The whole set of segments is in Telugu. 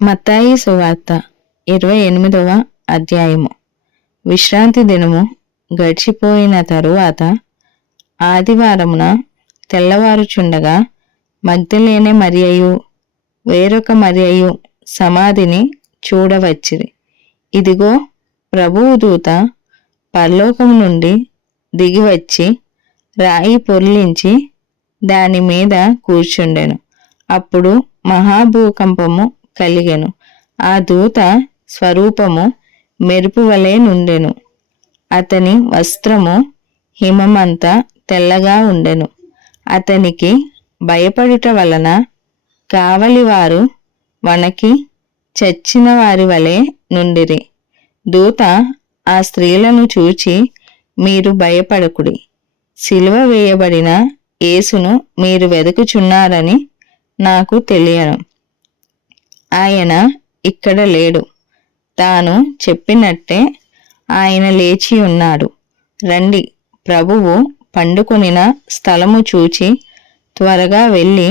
మత్తాయి సువార్త 28వ అధ్యాయము. విశ్రాంతి దినము గడిచిపోయిన తరువాత ఆదివారమున తెల్లవారుచుండగా మగ్దలేనే మరియయు వేరొక మరియయు సమాధిని చూడవచ్చిరి. ఇదిగో, ప్రభువు దూత పరలోకము నుండి దిగివచ్చి రాయి పొర్లించి దాని మీద కూర్చుండెను. అప్పుడు మహాభూకంపము కలిగెను. ఆ దూత స్వరూపము మెరుపు వలె నుండెను. అతని వస్త్రము హిమమంత తెల్లగా ఉండెను. అతనికి భయపడుట వలన కావలివారు వణకి చచ్చిన వారి వలె నుండిరి. దూత ఆ స్త్రీలను చూచి, మీరు భయపడకుడి, సిలువ వేయబడిన యేసును మీరు వెదుకుచున్నారని నాకు తెలియను. ఆయన ఇక్కడ లేడు. తాను చెప్పినట్టే ఆయన లేచి ఉన్నాడు. రండి, ప్రభువు పండుకొనిన స్థలము చూచి త్వరగా వెళ్ళి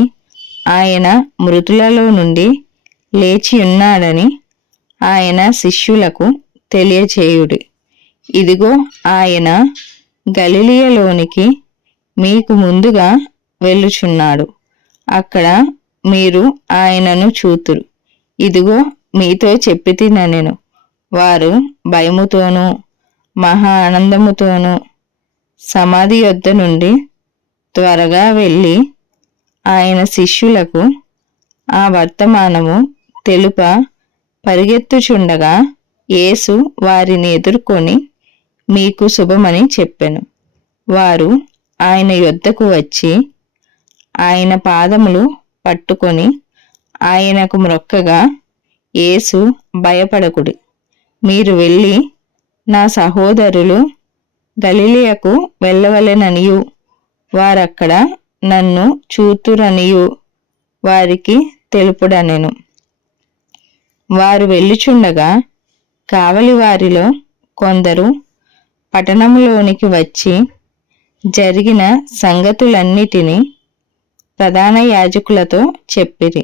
ఆయన మృతులలో నుండి లేచి ఉన్నాడని ఆయన శిష్యులకు తెలియచేయుడి. ఇదిగో, ఆయన గలిలయలోనికి మీకు ముందుగా వెళ్ళుచున్నాడు. అక్కడ మీరు ఆయనను చూతురు. ఇదిగో, మీతో చెప్పితినెను. వారు భయముతోనూ మహా ఆనందముతోనూ సమాధి యొద్ద నుండి త్వరగా వెళ్ళి ఆయన శిష్యులకు ఆ వర్తమానము తెలుప పరిగెత్తుచుండగా యేసు వారిని ఎదుర్కొని, మీకు శుభమని చెప్పెను. వారు ఆయన యొద్దకు వచ్చి ఆయన పాదములు పట్టుకొని ఆయనకు మ్రొక్కగా, యేసు, భయపడకుడి, మీరు వెళ్ళి నా సహోదరులు గలిలయకు వెళ్ళవలెననియు వారక్కడ నన్ను చూతురనియు వారికి తెలుపుడనెను. వారు వెళ్ళుచుండగా కావలి వారిలో కొందరు పట్టణములోనికి వచ్చి జరిగిన సంగతులన్నిటినీ ప్రధాన యాజకులతో చెప్పిరి.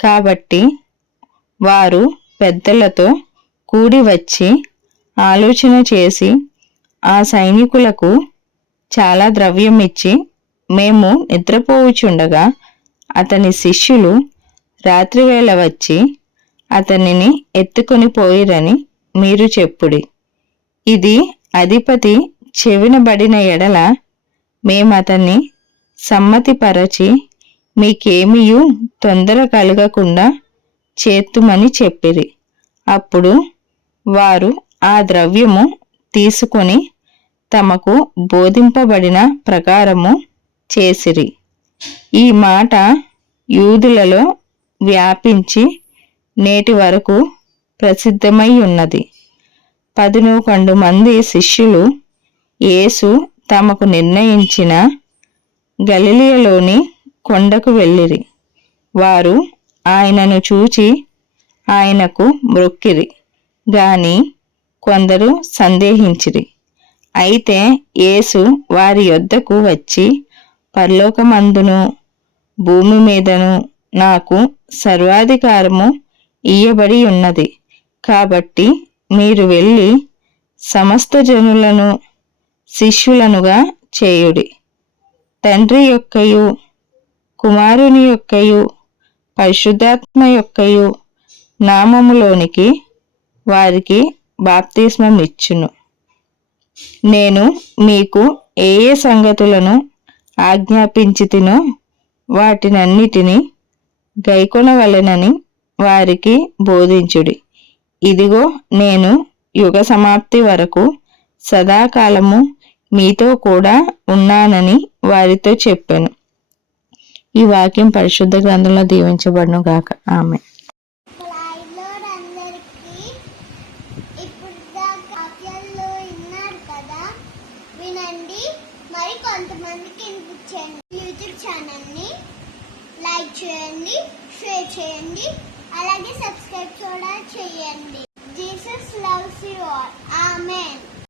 కాబట్టి వారు పెద్దలతో కూడి వచ్చి ఆలోచన చేసి ఆ సైనికులకు చాలా ద్రవ్యం ఇచ్చి, మేము నిద్రపోవుచుండగా అతని శిష్యులు రాత్రివేళ వచ్చి అతనిని ఎత్తుకొని పోయిరని మీరు చెప్పుడి. ఇది అధిపతి చెవినబడిన ఎడల మేమతన్ని సమ్మతిపరచి మీకేమియూ తొందర కలగకుండా చేతుమని చెప్పిరి. అప్పుడు వారు ఆ ద్రవ్యము తీసుకొని తమకు బోధింపబడిన ప్రకారము చేసిరి. ఈ మాట యూదులలో వ్యాపించి నేటి వరకు ప్రసిద్ధమై ఉన్నది. 11 మంది శిష్యులు యేసు తమకు నిర్ణయించిన గలిలయలోని కొండకు వెళ్ళిరి. వారు ఆయనను చూచి ఆయనకు మ్రొక్కిరి గాని కొందరు సందేహించిరి. అయితే యేసు వారి యొద్దకు వచ్చి, పరలోకమందును భూమి మీదను నాకు సర్వాధికారము ఇయ్యబడి ఉన్నది. కాబట్టి మీరు వెళ్ళి సమస్త జనులను శిష్యులనుగా చేయుడి. తండ్రి యొక్కయు కుమారుని యొక్కయు పరిశుద్ధాత్మ యొక్కయు నామములోనికి వారికి బాప్తిస్మం ఇచ్చును. నేను మీకు ఏ ఏ సంగతులను ఆజ్ఞాపించితినో వాటినన్నిటినీ గైకొనవలెనని వారికి బోధించుడి. ఇదిగో, నేను యుగ సమాప్తి వరకు సదాకాలము మీతో కూడా ఉన్నానని వారితో చెప్పాను. ఈ వాక్యం పరిశుద్ధ గ్రంథంలో దీవించబడును గాక. ఆమేన్. మరి కొంతమందికి యూట్యూబ్ ఛానల్ని లైక్ చేయండి, షేర్ చేయండి, అలాగే